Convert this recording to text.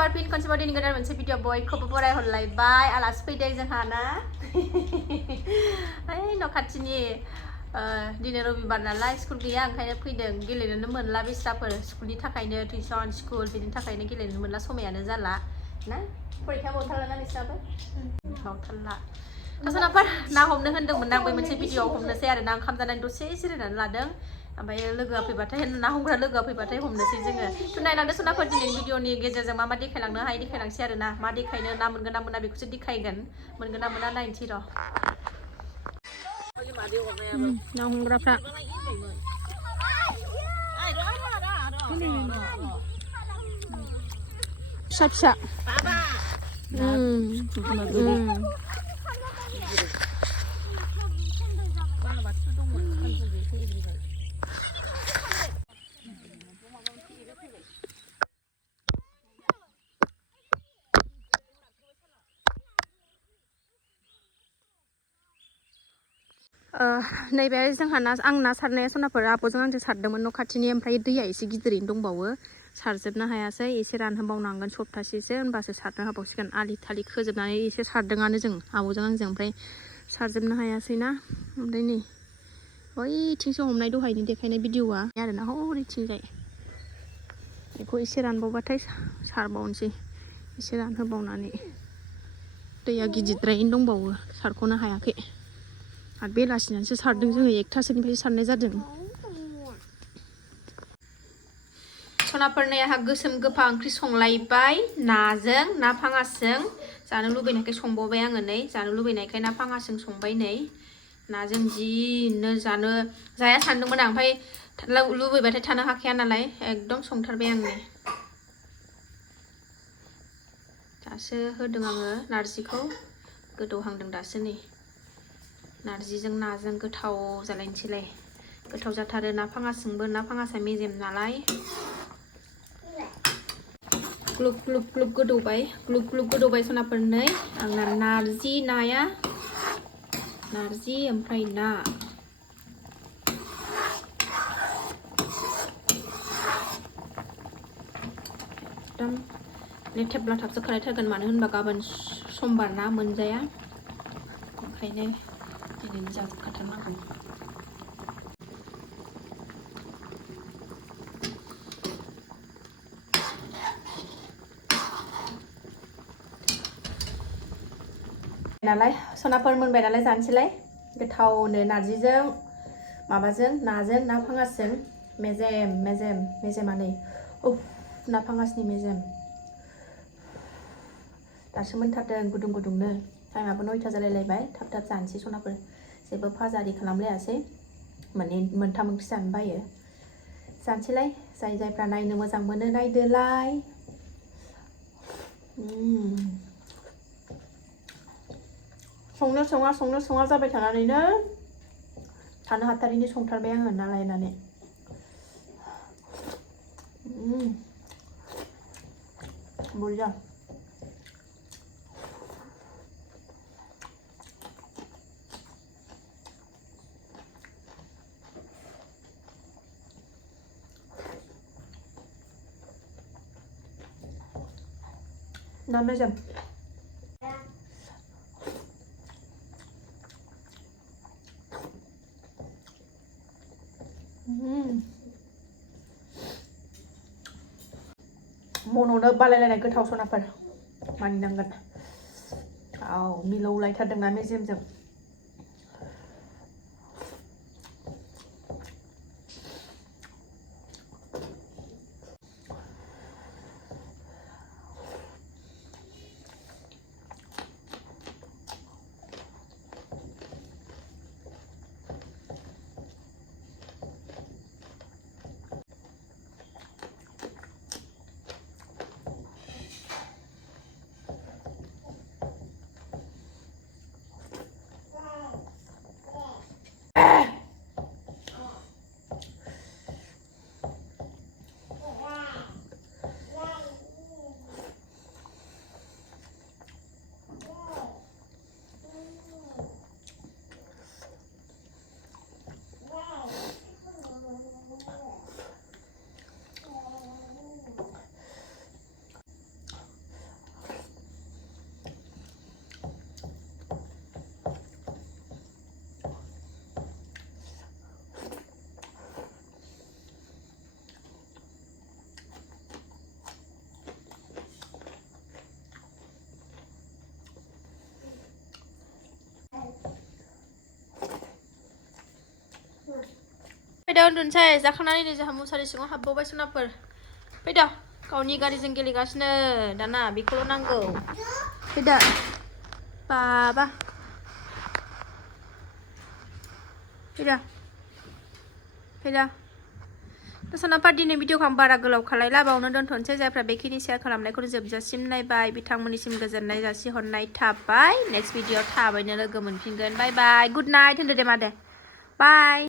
सनाफोर फिन खनसेबाव दिनै गोदान मोनसे भिडिअ बयखौबो बरायहरलायबाय आलासि फैदों जोंहा ना ओइ न' खाथिनि दिनै रबिबार नालाय स्कुल गैया ओंखायनो फैदों गेलेनोनो मोनला बिस्राफोर स्कुलनि थाखायनो टिउसन स्कुल बिनि थाखायनो गेलेनो मोनला समायानो जाला ना फरिखा बावथारला ना नोंस्राबो बावथारला सनाफोर ना हमनो होन्दोंमोन आं बै मोनसे भिडिअआव हमनोसै आरो ना ओंखाम जानानै दसे जिरायनानै लादों ओमफ्राय लोगोआ फैबाथाय ना हमग्रा लोगोआ फैबाथाय हमनोसै जोङो थ' नायलांदो सनाफोर दिनैनि भिडिअनि गेजेरजों मा देखायलांनो हायो देखायलांसै आरो ना मा देखायनो ना मोनगोन ना मोना बेखौसो देखायगोन मोनगोन ना मोना नायनोसै र' ना हमग्राफ्रा फिसा फिसा नैबे जोंहा ना आं ना सारनाया सनाफोर आब'जों आंजों सारदोंमोन न' खाथिनि ओमफ्राय दैया एसे गिदिरैनो दंबावो सारजोबनो हायासै एसे रानहोबावनांगोन सप्तासेसो होनबासो सारनो हाबावसिगोन आलि थालि खोजोबनानै एसे सारदोंआनो जों आब'जों आंजों ओमफ्राय सारजोबनो हायासै ना ओमफ्राय नै बैथिंसो हमनाय दहायनि देखायनाय भिडिअआ आरो ना हरैथिंजाय बेखौ एसे रानबावबाथाय सारबावनोसै एसे रानहोबावनानै दैया गिदिरद्रायैनो दंबावो सारख'नो हायाखै आरो बेलासिनासो सारदों जोङो 1थासोनिफ्रायसो सारनाय जादों सनाफोरनो आंहा गोसोम गोफा ओंख्रि संलायबाय नाजों ना फाङासजों जानो लुबैनायखाय संबावबाय आङो नै जानो लुबैनायखाय ना फाङासजों संबाय नै नाजों जिनो जानो जाया सानदोंमोन आं ओमफ्राय लुबैबाथाय थानो हाखाया नालाय एकदम संथारबाय आं नै दासो होदों आङो नारजिखौ गोदौहांदों दासो नै नारजिजों नाजों गोथाव जालायनोसैलाय गोथाव जाथारो ना फाङासजोंबो ना फाङासा मेजेम नालाय ग्लुब ग्लुब ग्लुब गोदौबाय सनाफोर नै आंना नारजि नाया नारजि ओमफ्राय ना एकदम लेथेब लाथाबसो खालायथारगोन मानो होनबा गाबोन समबार ना मोनजाया ओंखायनो दिनैनो जाजोबखाथारनांगौ नालाय सनाफोर मोनबाय नालाय जानोसैलाय गोथावनो नारजिजों माबाजों नाजों ना फाङासजों मेजेमा नै ना फाङासनि मेजेम दासो मोनथारदों गुदुं गुदुंनो टाइमाबो 9ता जालायलायबाय थाब थाब जानोसै सनाफोर जेबो फाजा आरि खालामलायासै माने मोनथाम ओंख्रि जानो बायो जानोसैलाय जायफ्रा नायनो मोजां मोनो नायदोलाय संनो सङा जाबाय थानानैनो थानो हाथारैनो संथारबाय आङो ना लायनानै बुरजा ना मेजेम मन'नो बालायलायनाय गोथाव सनाफोर मानिनांगोन मिलौलायथारदों ना मेजेमजों फैदो उन्दुनोसै जाखांनानै नै जोंहा मुसारि सिङाव हाबबावबाय सनाफोर फैदो गावनि गारिजों गेलेगासिनो दाना बेखौल' नांगौ फैदो बाबा फैदो फैदो सनाफा दिनै भिडिअखौ आं बारा गोलाव खालायला बावनो दोनथ'नोसै जायफ्रा बेखिनि शेयार खालामनायखौ जोबजासिम नायबाय बिथांमोननिसिम गोजोननाय जासिहरनाय थाबाय नेक्स्ट भिडिअ थाबैनो लोगो मोनफिनगोन बाय बाय गुड नाइट होनदो दे मा दे बाय